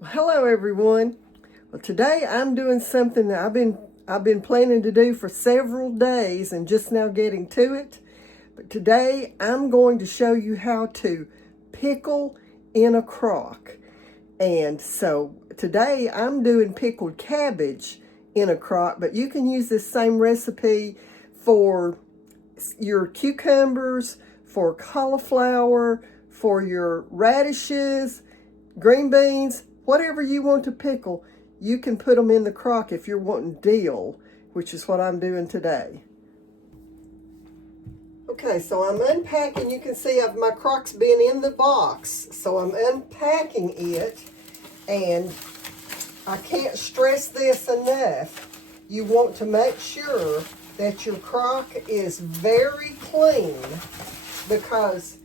Well, hello everyone. Well, today I'm doing something that I've been planning to do for several days and just now getting to it. But today I'm going to show you how to pickle in a crock. And so today I'm doing pickled cabbage in a crock, but you can use this same recipe for your cucumbers, for cauliflower, for your radishes, green beans, whatever you want to pickle. You can put them in the crock if you're wanting dill, which is what I'm doing today. Okay, so I'm unpacking. You can see my crock's been in the box, so I'm unpacking it, and I can't stress this enough. You want to make sure that your crock is very clean, because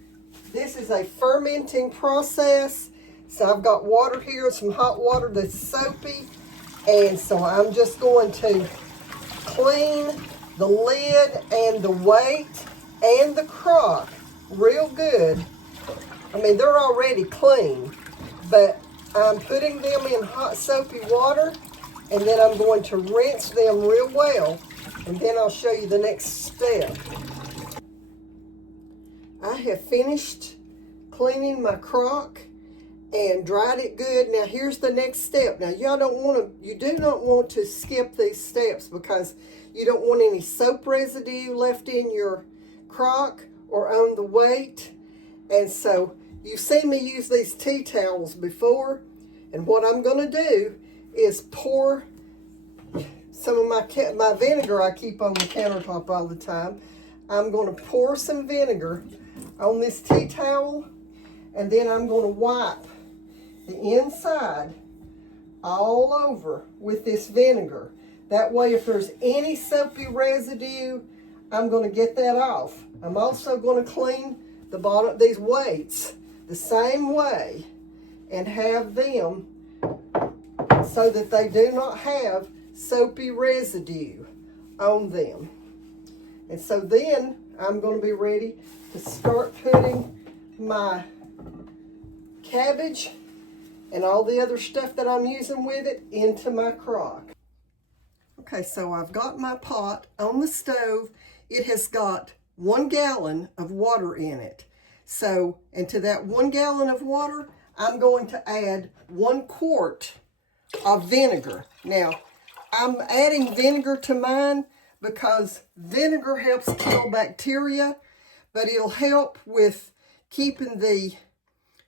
this is a fermenting process. So I've got water here, some hot water that's soapy, and so I'm just going to clean the lid and the weight and the crock real good. I mean, they're already clean, but I'm putting them in hot soapy water, and then I'm going to rinse them real well, and then I'll show you the next step. I have finished cleaning my crock and dried it good. Now here's the next step. Now you do not want to skip these steps, because you don't want any soap residue left in your crock or on the weight. And so you've seen me use these tea towels before, and what I'm going to do is pour some of my vinegar I keep on the countertop all the time. I'm going to pour some vinegar on this tea towel, and then I'm going to wipe the inside all over with this vinegar. That way, if there's any soapy residue, I'm going to get that off. I'm also going to clean the bottom of these weights the same way and have them so that they do not have soapy residue on them. And so then I'm going to be ready to start putting my cabbage and all the other stuff that I'm using with it into my crock. Okay, so I've got my pot on the stove. It has got 1 gallon of water in it. So, and to that 1 gallon of water, I'm going to add 1 quart of vinegar. Now, I'm adding vinegar to mine because vinegar helps kill bacteria, but it'll help with keeping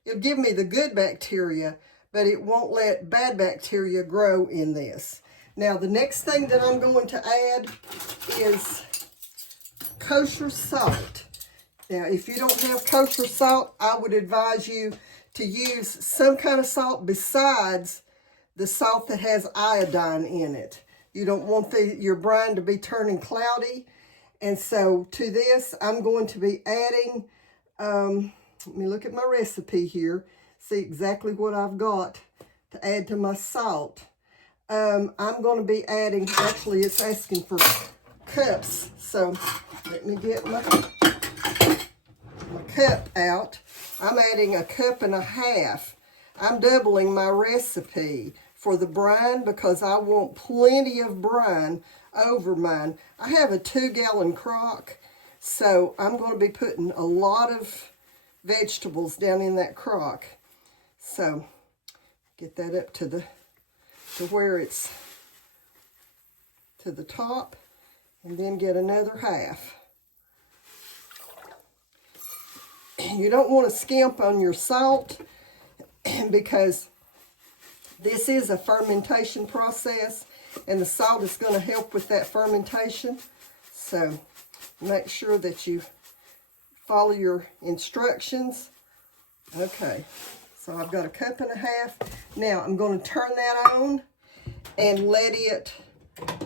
it'll give me the good bacteria, but it won't let bad bacteria grow in this. Now, the next thing that I'm going to add is kosher salt. Now, if you don't have kosher salt, I would advise you to use some kind of salt besides the salt that has iodine in it. You don't want your brine to be turning cloudy. And so to this, I'm going to be adding, let me look at my recipe here, see exactly what I've got to add to my salt. I'm going to be adding, actually it's asking for cups, so let me get my cup out. I'm adding 1.5 cups. I'm doubling my recipe for the brine because I want plenty of brine over mine. I have a 2-gallon crock, so I'm going to be putting a lot of vegetables down in that crock. So get that up to where it's to the top, and then get another half. You don't want to skimp on your salt because this is a fermentation process, and the salt is going to help with that fermentation. So make sure that you follow your instructions. Okay, so I've got 1.5 cups. Now I'm going to turn that on and let it,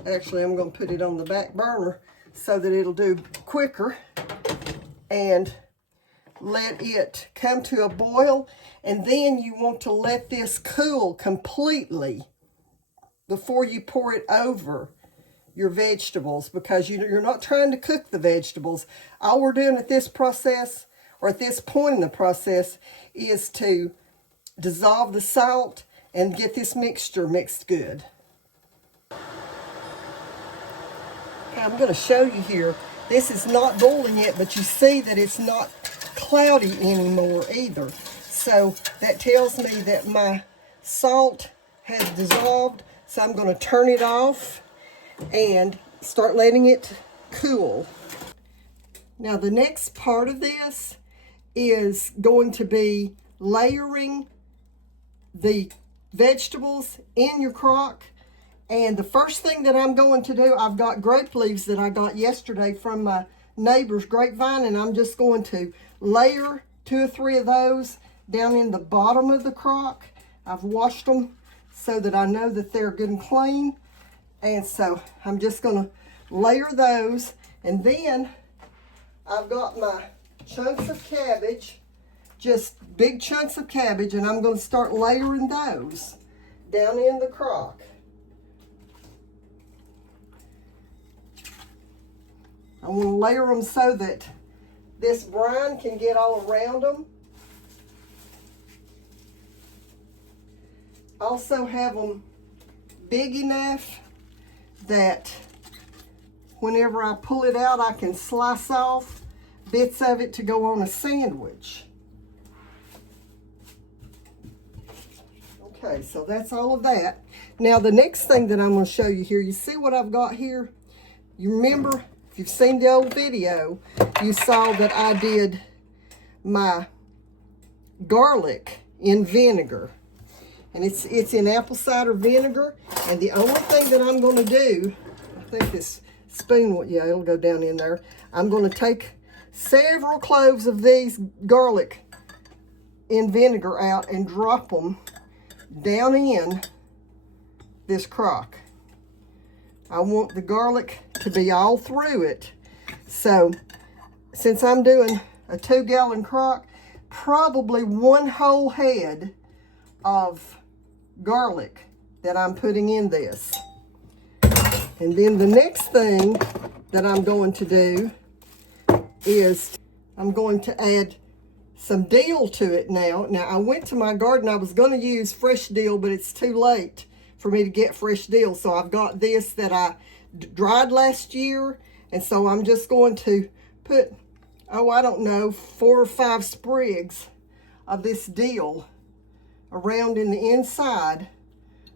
actually I'm going to put it on the back burner so that it'll do quicker, and let it come to a boil. And then you want to let this cool completely before you pour it over your vegetables, because you're not trying to cook the vegetables. All we're doing at this process, or at this point in the process, is to dissolve the salt and get this mixture mixed good. Okay, I'm going to show you here. This is not boiling yet, but you see that it's not cloudy anymore either. So that tells me that my salt has dissolved. So I'm going to turn it off and start letting it cool. Now the next part of this is going to be layering the vegetables in your crock. And the first thing that I'm going to do, I've got grape leaves that I got yesterday from my neighbor's grapevine, and I'm just going to layer 2 or 3 of those down in the bottom of the crock. I've washed them so that I know that they're good and clean. And so I'm just going to layer those. And then I've got my chunks of cabbage, just big chunks of cabbage, and I'm going to start layering those down in the crock. I want to layer them so that this brine can get all around them. Also have them big enough that whenever I pull it out, I can slice off bits of it to go on a sandwich. Okay, so that's all of that. Now the next thing that I'm going to show you here, you see what I've got here? You remember, if you've seen the old video, you saw that I did my garlic in vinegar. And it's in apple cider vinegar. And the only thing that I'm going to do, I think this spoon, yeah, it'll go down in there. I'm going to take several cloves of these garlic in vinegar out and drop them down in this crock. I want the garlic to be all through it. So since I'm doing a 2-gallon crock, probably 1 whole head of garlic that I'm putting in this. And then the next thing that I'm going to do is I'm going to add some dill to it now. Now I went to my garden, I was going to use fresh dill, but it's too late for me to get fresh dill. So I've got this that I dried last year. And so I'm just going to put, oh, I don't know, 4 or 5 sprigs of this dill around in the inside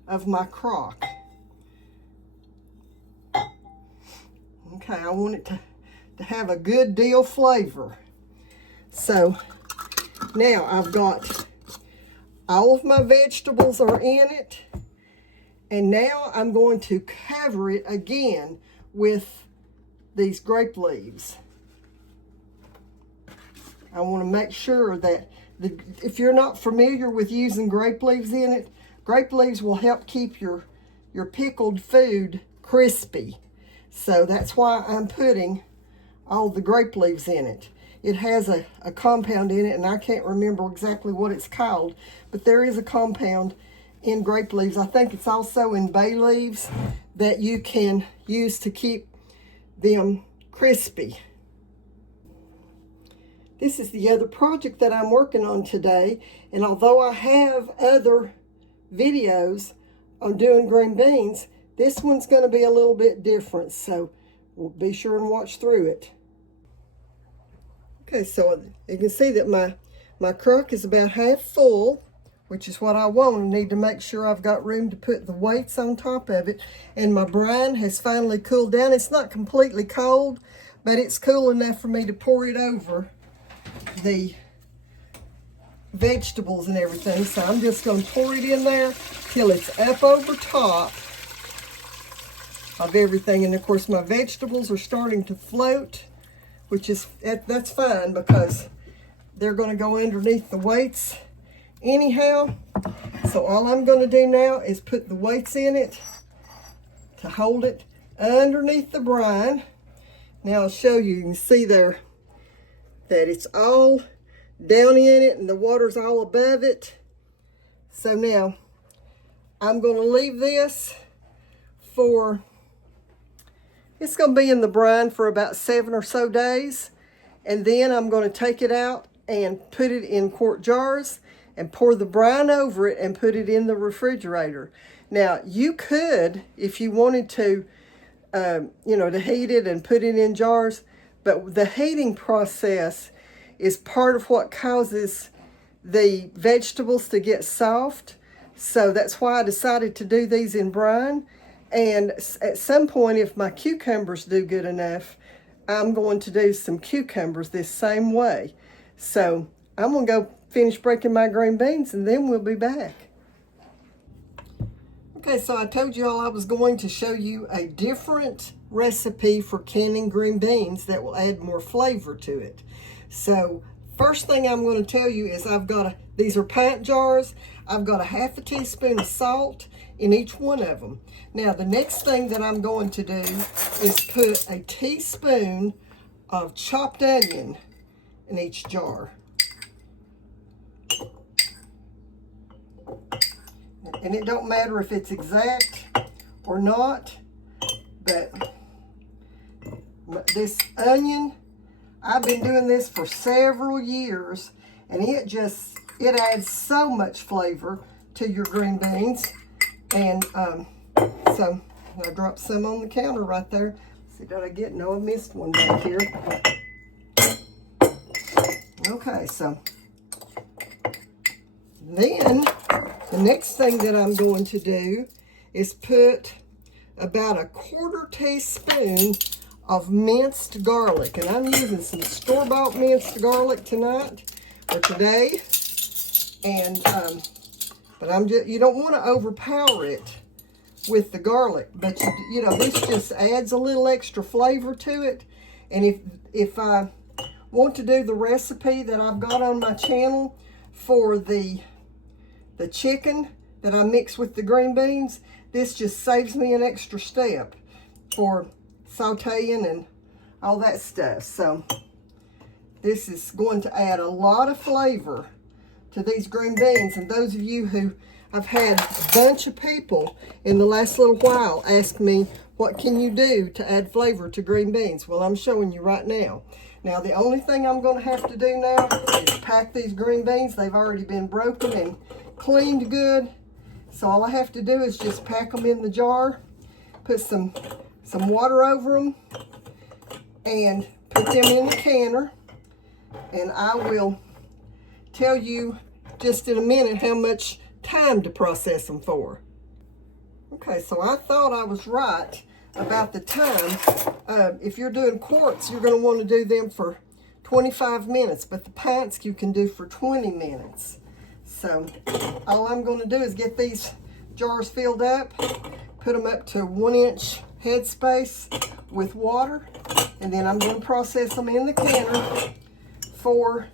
of my crock. Okay, I want it to have a good dill flavor. So now I've got all of my vegetables are in it. And now I'm going to cover it again with these grape leaves. I want to make sure that if you're not familiar with using grape leaves in it, grape leaves will help keep your pickled food crispy. So that's why I'm putting all the grape leaves in it. It has a compound in it, and I can't remember exactly what it's called, but there is a compound in grape leaves. I think it's also in bay leaves that you can use to keep them crispy. This is the other project that I'm working on today, and although I have other videos on doing green beans, this one's going to be a little bit different, so we'll be sure and watch through it. Okay, so you can see that my crock is about half full, which is what I want. I need to make sure I've got room to put the weights on top of it. And my brine has finally cooled down. It's not completely cold, but it's cool enough for me to pour it over the vegetables and everything. So I'm just going to pour it in there till it's up over top of everything. And of course my vegetables are starting to float, which is, that's fine because they're going to go underneath the weights anyhow. So all I'm going to do now is put the weights in it to hold it underneath the brine. Now I'll show you. You can see there that it's all down in it and the water's all above it. So now I'm going to leave this for, it's going to be in the brine for about 7 or so days. And then I'm going to take it out and put it in quart jars and pour the brine over it and put it in the refrigerator. Now, you could, if you wanted to, to heat it and put it in jars, but the heating process is part of what causes the vegetables to get soft. So that's why I decided to do these in brine. And at some point, if my cucumbers do good enough, I'm going to do some cucumbers this same way. So I'm going to go finish breaking my green beans and then we'll be back. Okay, so I told you all I was going to show you a different recipe for canning green beans that will add more flavor to it. So first thing I'm going to tell you is these are pint jars. I've got a half a teaspoon of salt in each one of them. Now the next thing that I'm going to do is put a teaspoon of chopped onion in each jar. And it don't matter if it's exact or not, but this onion, I've been doing this for several years, and it adds so much flavor to your green beans. And so I dropped some on the counter right there. See, did I get? No, I missed one back here. Okay, so then the next thing that I'm going to do is put about a 1/4 teaspoon of minced garlic. And I'm using some store-bought minced garlic tonight, or today. And, but you don't want to overpower it with the garlic. But, this just adds a little extra flavor to it. And if I want to do the recipe that I've got on my channel for the chicken that I mix with the green beans, this just saves me an extra step for sauteing and all that stuff. So this is going to add a lot of flavor to these green beans. And those of you who, I've had a bunch of people in the last little while ask me, what can you do to add flavor to green beans? Well, I'm showing you right now. Now, the only thing I'm going to have to do now is pack these green beans. They've already been broken and cleaned good. So all I have to do is just pack them in the jar, put some water over them, and put them in the canner. And I will tell you just in a minute how much time to process them for. Okay, so I thought I was right about the time. If you're doing quarts, you're going to want to do them for 25 minutes, but the pints you can do for 20 minutes. So all I'm going to do is get these jars filled up, put them up to 1 inch headspace with water, and then I'm going to process them in the canner for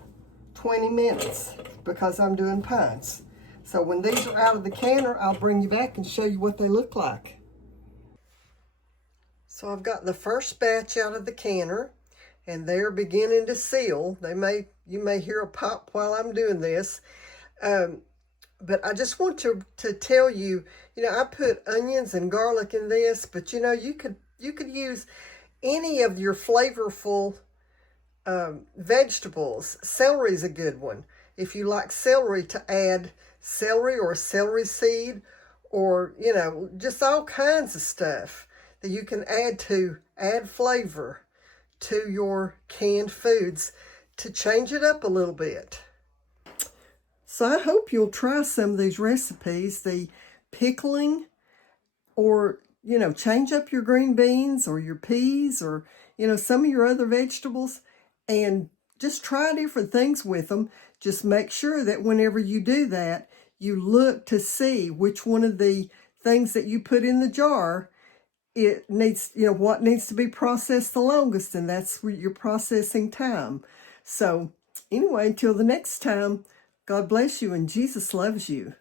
20 minutes because I'm doing pints. So when these are out of the canner, I'll bring you back and show you what they look like. So I've got the first batch out of the canner, and they're beginning to seal. You may hear a pop while I'm doing this. But I just want to tell you, I put onions and garlic in this, but you could use any of your flavorful vegetables. Celery is a good one. If you like celery, to add celery or celery seed, or just all kinds of stuff that you can add flavor to your canned foods to change it up a little bit. So I hope you'll try some of these recipes, the pickling, or, change up your green beans or your peas or, some of your other vegetables, and just try different things with them. Just make sure that whenever you do that, you look to see which one of the things that you put in the jar, it needs, what needs to be processed the longest, and that's your processing time. So anyway, until the next time, God bless you, and Jesus loves you.